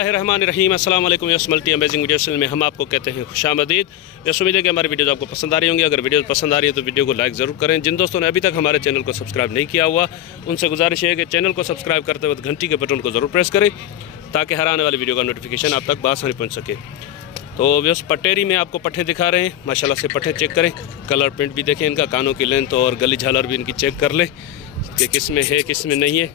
बिस्मिल्लाहिर्रहमानिर्रहीम। अस्सलाम वालेकुम। यस मल्टी अमेजिंग वीडियो में हम आपको कहते हैं खुशामदीद। यस उम्मीद है कि हमारी वीडियोज़ आपको पसंद आ रही होंगी। अगर वीडियो पसंद आ रही है तो वीडियो को लाइक ज़रूर करें। जिन दोस्तों ने अभी तक हमारे चैनल को सब्सक्राइब नहीं किया हुआ उनसे गुजारिश है कि चैनल को सब्सक्राइब करते वक्त घंटी के बटन को ज़रूर प्रेस करें ताकि हर आने वाली वीडियो का नोटिफिकेशन आप तक बआसानी पहुँच सके। तो बस पटेरी में आपको पट्टे दिखा रहे हैं। माशाल्लाह से पट्टे चेक करें, कलर प्रिंट भी देखें, इनका कानों की लेंथ और गली झालर भी इनकी चेक कर लें कि किस में है किस में नहीं है।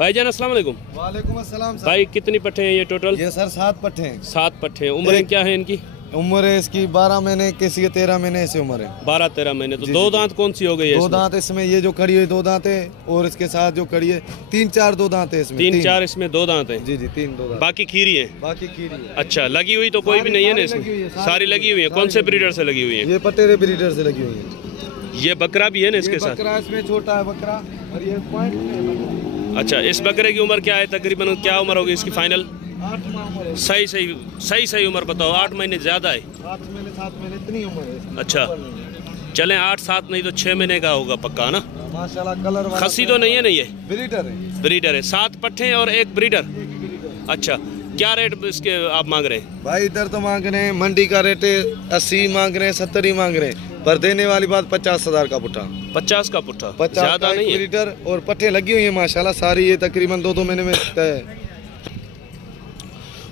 भाईजान अस्सलाम वालेकुम। वालेकुम अस्सलाम सर। भाई कितनी पट्टे हैं ये टोटल? ये सर 7 पट्टे हैं। 7 पट्टे हैं। उम्र क्या है इनकी? उम्र है इसकी 12 महीने, किसी के 13 महीने ऐसी उम्र है। 12-13 महीने। तो दो दांत कौन सी हो गई है? 2 दांत इसमें, ये जो खड़ी है 2 दांत है और इसके साथ जो खड़ी है 3-4 2 दांत है इसमें। 3-4 इसमें 2 दांत है। जी 3 2 दांत। बाकी खीरी है? बाकी खीरी है। अच्छा, लगी हुई तो कोई भी नहीं है ना इसमें? सारी लगी हुई है। कौन से ब्रीडर से लगी हुई है? ये पटेरे ब्रीडर से लगी हुई है। ये बकरा भी है ना इसके साथ? बकरा इसमें छोटा है बकरा और ये पॉइंट में। अच्छा, इस बकरे की उम्र क्या है तकरीबन? क्या उम्र होगी इसकी फाइनल? 8 माह। सही उम्र बताओ। 8 महीने ज़्यादा है? 8 महीने 7 महीने इतनी उम्र है। अच्छा, चलें 8-7 नहीं तो 6 महीने का होगा पक्का ना? माशाल्लाह कलर वाला। खसी तो नहीं है? नहीं है, ब्रीडर है। ब्रीडर है। 7 पट्टे और 1 ब्रीडर। अच्छा, क्या रेट इसके आप मांग रहे हैं? भाई इधर तो मांग रहे हैं, मंडी का रेट 80 मांग रहे हैं, 70 ही मांग रहे हैं, पर देने वाली बात 50,000 का पुट्ठा। 50 का पुट्ठा? 50 ज्यादा नहीं है। ब्रीडर और पट्टे लगी हुई है माशाल्लाह सारी। ये तकरीबन 2-2 महीने में है।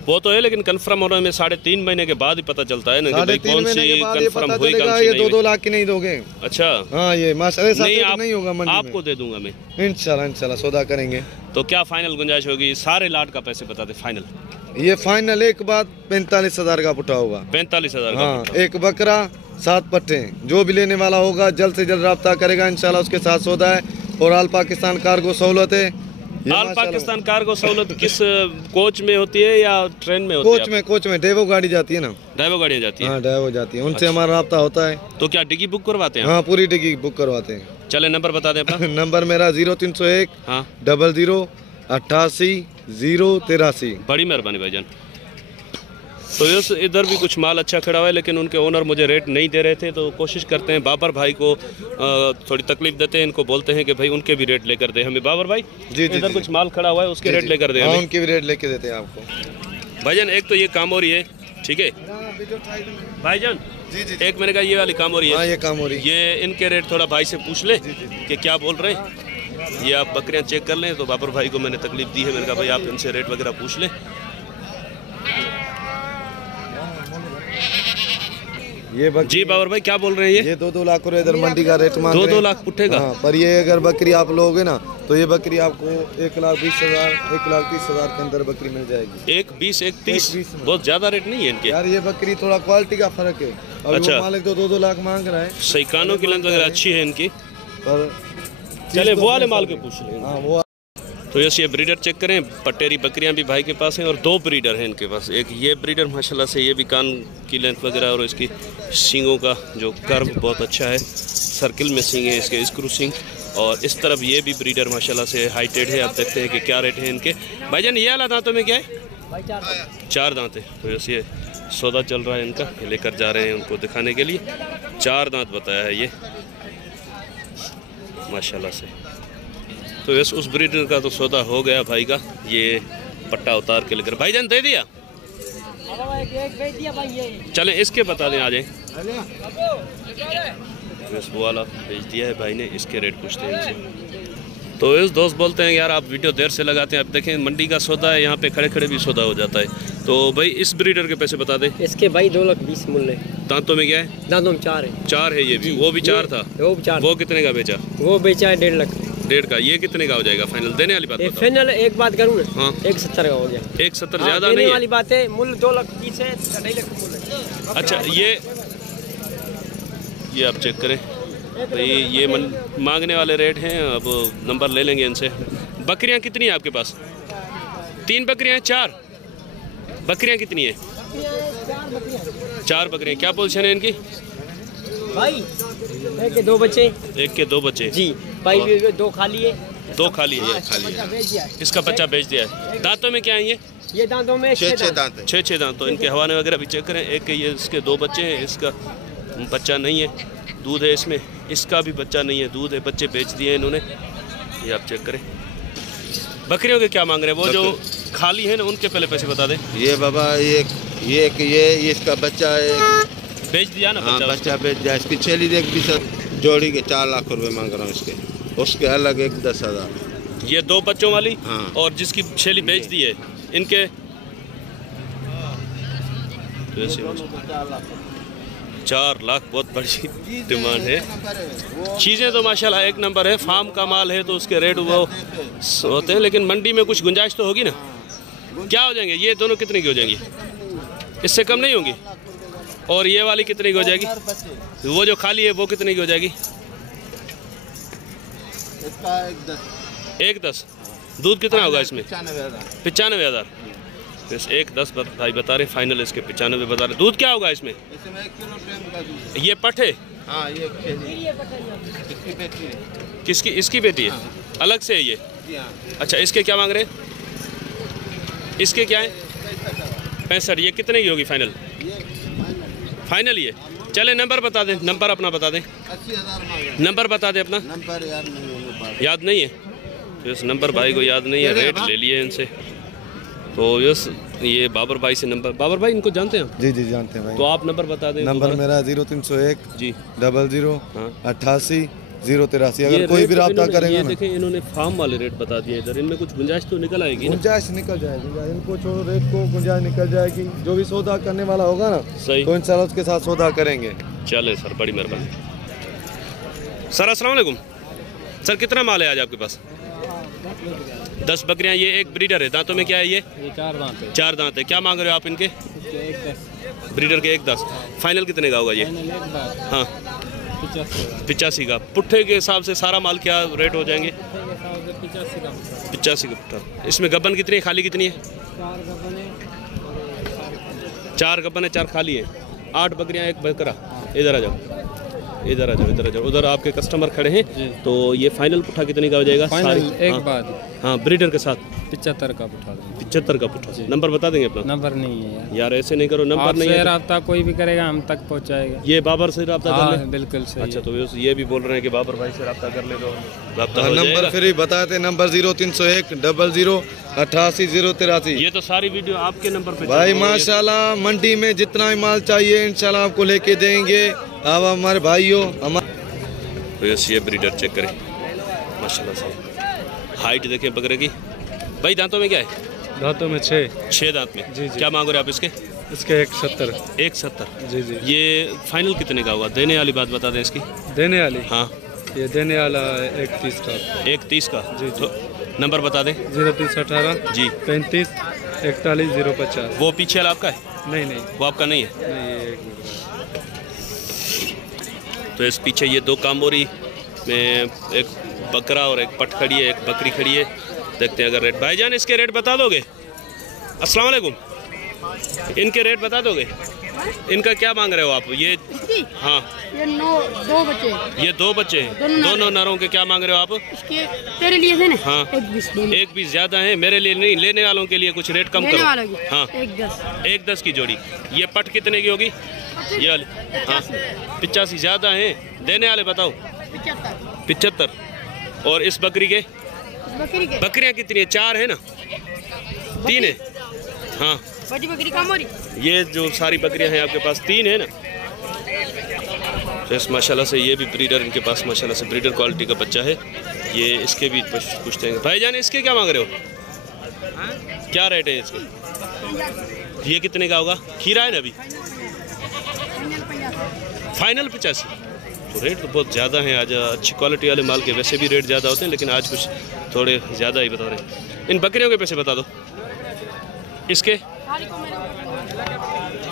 वो तो है, लेकिन कंफर्म होने में 3.5 महीने के बाद ही पता चलता है ना कि भाई कौन सी कंफर्म हुई, कौन सी ये नहीं 2-2 लाख की नहीं दोगे? अच्छा हाँ, ये माशाल्लाह नहीं होगा मंडी में। आपको दे दूंगा मैं इंशाल्लाह सौदा करेंगे। तो क्या फाइनल गुंजाइश होगी? सारे लाट का पैसे बता दे फाइनल। ये फाइनल एक बात 45,000 का पुट्ठा होगा। 45,000 का? हाँ, एक बकरा 7 पट्टे। जो भी लेने वाला होगा जल्द से जल्द रब्ता करेगा इंशाल्लाह, उसके साथ सौदा है। और आल पाकिस्तान कार्गो सहूलत है। आल पाकिस्तान कार्गो सहूलत किस कोच में होती है या ट्रेन में होती है? कोच में डेवो गाड़ी जाती है ना। डेवो गाड़ियाँ जाती है? हाँ, डेवो जाती है, उनसे हमारा रब्ता होता है। तो क्या डिग्गी बुक करवाते हैं? हाँ, पूरी डिग्गी बुक करवाते हैं। चले नंबर बता दें अपना। नंबर मेरा 0301 हाँ 00 88 083। बड़ी मेहरबानी भाईजान। तो यस इधर भी कुछ माल अच्छा खड़ा हुआ है, लेकिन उनके ओनर मुझे रेट नहीं दे रहे थे, तो कोशिश करते हैं बाबर भाई को थोड़ी तकलीफ देते हैं, इनको बोलते हैं कि भाई उनके भी रेट लेकर दे हमें। बाबर भाई जी इधर कुछ माल खड़ा हुआ है, उसके रेट लेकर दे। उनके भी रेट लेके देते हैं आपको भाईजान। एक तो ये काम हो रही है, ठीक है भाईजान? जी एक मैंने कहा ये वाली काम हो रही है। हाँ, ये काम हो रही है। ये इनके रेट थोड़ा भाई से पूछ ले कि क्या बोल रहे हैं। ये आप बकरियां चेक कर लें। तो बाबर भाई को मैंने तकलीफ दी है, मैंने कहा भाई आप इनसे रेट वगैरह पूछ लें। ये जी बाबर भाई क्या बोल रहे हैं? ये 2-2 लाख रुपए इधर मंडी का रेट मांग रहे हैं। 2-2 लाख उठेगा? हाँ, पर ये अगर बकरी आप लोगे ना तो ये बकरी आपको 1,20,000 1,30,000 के अंदर बकरी मिल जाएगी। 1,20 1,30 बहुत ज्यादा रेट नहीं है इनके यार। ये बकरी थोड़ा क्वालिटी का फर्क है। अच्छा, मालिक तो 2-2 लाख मांग रहा है। सही कानों की लेंथ वगैरह अच्छी है इनकी, पर चले वो वाले माल के पूछ लें। हाँ वो। तो यस ये ब्रीडर चेक करें। पटेरी बकरियां भी भाई के पास हैं और 2 ब्रीडर हैं इनके पास। एक ये ब्रीडर माशाल्लाह से, ये भी कान की लेंथ वगैरह और इसकी सींगों का जो कर्व बहुत अच्छा है, सर्किल में सींग है इसके, स्क्रू सींग। और इस तरफ ये भी ब्रीडर माशाल्लाह से हाइटेड है। आप देखते हैं कि क्या रेट है इनके। भाईजान ये वाला दांतों में क्या है? 4 दांत है। तो यस ये सौदा चल रहा है इनका, लेकर जा रहे हैं उनको दिखाने के लिए। 4 दांत बताया है ये माशाल्लाह से। तो यस उस ब्रीडर का तो सौदा हो गया भाई का। ये पट्टा उतार के लेकर भाईजान दे दिया। चलें इसके बता दें आ जाए। बस वो वाला भेज दिया है भाई ने, इसके रेट पूछते हैं इनसे। तो इस दोस्त बोलते हैं यार आप वीडियो देर से लगाते हैं। अब देखें मंडी का सौदा है, यहाँ पे खड़े खड़े भी सौदा हो जाता है। तो भाई इस ब्रीडर के पैसे बता दें। इसके भाई 2,20,000 मूल्य है। दांतों में क्या है? दांतों में 4 है। 4 है। ये भी वो भी 4 था? वो भी 4। वो कितने का बेचा? वो बेचा है 1.5 लाख। 1.5 का। ये कितने का हो जाएगा फाइनल? देने वाली बात बताओ। फाइनल एक बात करूँ ना? हाँ 1,70 का हो गया। 1,70 ज्यादा नहीं है वाली बात है। मूल्य 2,20,000 है, 2.5 लाख मूल्य। अच्छा ये आप चेक करें भाई, ये मांगने वाले रेट हैं। अब नंबर ले लेंगे इनसे। बकरियां कितनी है आपके पास? 3 बकरियां हैं? 4 बकरियां कितनी है? 4 बकरियां। क्या पोजीशन है इनकी भाई? एक के 2 बच्चे। एक के 2 बच्चे जी भाई। 2 खाली है। 2 खाली है। खाली है। इसका बच्चा बेच दिया है। दांतों में क्या है ये दांतों में 6 दांत है। 6 दांत। तो इनके हवाने वगैरह भी चेक करें। एक ये इसके 2 बच्चे हैं, इसका बच्चा नहीं है, दूध है इसमें। इसका भी बच्चा नहीं है, दूध है, बच्चे बेच दिए इन्होंने। ये आप चेक करें। बकरियों के क्या मांग रहे हैं? वो जो खाली है ना उनके पहले पैसे बता दें। ये बाबा ये इसका बच्चा है, बेच दिया ना? हाँ बच्चा बेच दिया। इसकी छेली देख भी सर, जोड़ी के 4 लाख रुपए मांग रहा हूँ इसके। उसके अलग एक 10,000। ये 2 बच्चों वाली? हाँ। और जिसकी छेली बेच दी है इनके 4 लाख। बहुत बड़ी डिमांड है। चीज़ें तो माशाल्लाह एक नंबर है। फार्म का माल है तो उसके रेट वो होते हैं, लेकिन मंडी में कुछ गुंजाइश तो होगी ना? क्या हो जाएंगे ये दोनों? कितने की हो जाएंगी? इससे कम नहीं होंगी? और ये वाली कितने की हो जाएगी? वो जो खाली है वो कितने की हो जाएगी? एक 10। दूध कितना होगा इसमें? 95,000। इस 1,10 भाई बता रहे, फाइनल इसके 95 बता रहे। दूध क्या होगा इसमें? ये पट है? हाँ, ये इसकी बेटी है। किसकी? इसकी बेटी है? अलग से है ये? अच्छा, इसके क्या मांग रहे हैं? इसके क्या है? 65। ये कितने की होगी फाइनल? फाइनल ये। चले नंबर बता दें, नंबर अपना बता दें। 80,000 नंबर बता दें अपना। नंबर याद नहीं है? तो इस नंबर भाई को याद नहीं है, रेट ले लिए इनसे। तो यस, ये बाबर भाई से नंबर। बाबर भाई इनको जानते हैं? जी जी जानते हैं भाई। तो आप नंबर बता दें। नंबर मेरा 0301 जी 00 हाँ 88 083। अगर कोई भी रब्ता करेगा ये ना, देखें इन्होंने फार्म वाले रेट बता दिए इधर। इनमें कुछ गुंजाइश तो निकल आएगी ना? गुंजाइश निकल जाएगी। इनको छोड़ो, रेट को गुंजाइश निकल जाएगी। जो भी सौदा करने वाला होगा ना, सही, तो इंशाल्लाह उसके साथ सौदा करेंगे। चले सर, बड़ी मेहरबानी सर। अस्सलाम वालेकुम सर, कितना माल है आज आपके पास? 10 बकरियां। ये एक ब्रीडर है। दांतों में क्या है ये? 4 दांत है। 4 दांत है। क्या मांग रहे हो आप इनके? 1,10। ब्रीडर के 1,10। फाइनल कितने का होगा ये? हाँ 85 का। पुट्ठे के हिसाब से सारा माल क्या रेट हो जाएंगे? 85 का पुट्ठा। इसमें गब्बन कितनी है, खाली कितनी है? 4 गब्बन है, 4 खाली है। 8 बकरियां, 1 बकरा। इधर आ जाओ, इधर आ जाओ, इधर आ जाओ। उधर आपके कस्टमर खड़े हैं। तो ये फाइनल पुट्ठा कितने का हो जाएगा? एक बात। हाँ ब्रीडर के साथ 75 का पुठा। 75 का पुट्ठा। नंबर बता देंगे अपना? नंबर नहीं है यार ऐसे नहीं करो, नंबर नहीं है। रब्ता कोई भी करेगा हम तक पहुंचाएगा। ये बाबर से रब्ता कर ले? बिल्कुल सही। अच्छा, तो ये भी बोल रहे हैं कि बाबर भाई से रब्ता कर ले तो रब्ता हो नंबर जाएगा। फिर भी बताते, नंबर 0301 00 88 083। ये तो सारी वीडियो आपके नंबर पे भाई माशाल्लाह मंडी में जितना भी माल चाहिए इंशाल्लाह आपको लेके देंगे। अब हमारे भाइयों तो ये ब्रीडर चेक करें माशाल्लाह से। हाइट देखें बकरे की। भाई दांतों में क्या है? दांतों में 6 दांत में। जी। क्या मांग रहे हो आप इसके? इसके 170। 170। जी जी। ये फाइनल कितने का होगा? देने वाली बात बता दें इसकी। देने वाली? हाँ ये देने वाला 130 का। 130 का। जी। तो नंबर बता दें। 0318 जी 35 41 050। वो पीछे वाला आपका है? नहीं वो आपका नहीं है? नहीं, तो इस पीछे ये 2 कामोरी में एक बकरा और एक पट खड़ी है, एक बकरी खड़ी है। देखते हैं अगर रेट। भाईजान इसके रेट बता दोगे? अस्सलाम वालेकुम, इनके रेट बता दोगे? इनका क्या मांग रहे हो आप? ये हाँ ये 2 बच्चे। ये 2 बच्चे हैं। दोनों नरों के क्या मांग रहे हो आप? इसके तेरे लिए थे ना? हाँ 1,20 ज़्यादा है, मेरे लिए नहीं, लेने वालों के लिए कुछ रेट कम करो। हाँ 1,10 की जोड़ी। ये पट कितने की होगी? ये वाली हाँ 85 ज़्यादा है, देने वाले बताओ? 75। और इस बकरी के? बकरियाँ कितनी है? 4 है ना? 3 है? हाँ बकरी कम हो रही। ये जो सारी बकरियां हैं आपके पास 3 है ना? तो इस माशाल्लाह से ये भी ब्रीडर, इनके पास माशाल्लाह से ब्रीडर क्वालिटी का बच्चा है। ये इसके भी पूछते हैं। भाईजान इसके क्या मांग रहे हो? क्या रेट है इसके? ये कितने का होगा? खीरा है ना अभी? फाइनल 85। तो रेट तो बहुत ज़्यादा है आज। अच्छी क्वालिटी वाले माल के वैसे भी रेट ज़्यादा होते हैं, लेकिन आज कुछ थोड़े ज़्यादा ही बता रहे हैं। इन बकरियों के पैसे बता दो। इसके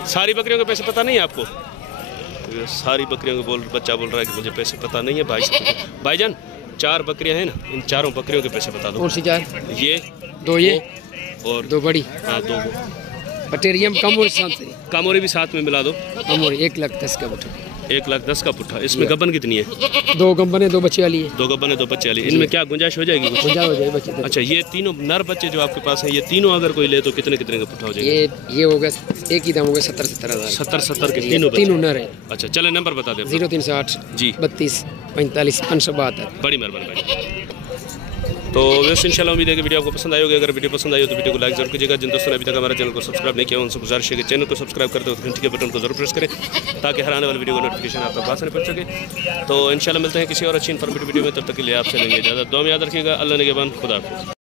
सारी बकरियों के पैसे पता नहीं है आपको? तो सारी बकरियों के बच्चा बोल रहा है कि मुझे पैसे पता नहीं है। भाईजान 4 बकरियां हैं ना, इन 4 बकरियों के पैसे बता दो। कौन सी 4? ये 2 ये और 2 बड़ी। हाँ 2 पटेरियम कमोरी साथ से। कामोरी भी साथ में मिला दो। कमोरी 1,10 का पुट्ठा। 1,10 का पुट्ठा। इसमें गबन कितनी है? 2 गब्बन है, 2 बच्चे वाली है। 2 गबन है, 2 बच्चे वाली। इनमें क्या गुंजाइश हो जाएगी? हो जाए बच्चे। अच्छा, ये तीनों नर बच्चे जो आपके पास हैं, ये तीनों अगर कोई ले तो कितने कितने का पुट्ठा हो जाएगा? ये होगा एक ही दाम होगा 70-70 हज़ार। 70 के तीनों नर है। अच्छा चले नंबर बता दें। 0308 जी 32 45 572। बड़ी मेहरबानी भाई। तो वैसे इंशाल्लाह उम्मीद है कि वीडियो आपको पसंद आई होगी। अगर वीडियो पसंद आई हो तो वीडियो को लाइक जरूर कीजिएगा। जिन दोस्तों ने अभी तक हमारे चैनल को सब्सक्राइब नहीं किया उनसे गुजारिश है कि चैनल को सब्सक्राइब करते हो घंटी के बटन को जरूर प्रेस करें ताकि हर आने वाली वीडियो का नोटिफिकेशन आप तक आसानी पहुंच सके। तो इंशाल्लाह मिलते हैं किसी और अच्छी इन्फॉर्मेटिव वीडियो में, तब तक के लिए आपसे लेंगे इजाज़त। दुआ में याद रखिएगा। अल्लाह निगहबान, खुदा हाफिज़।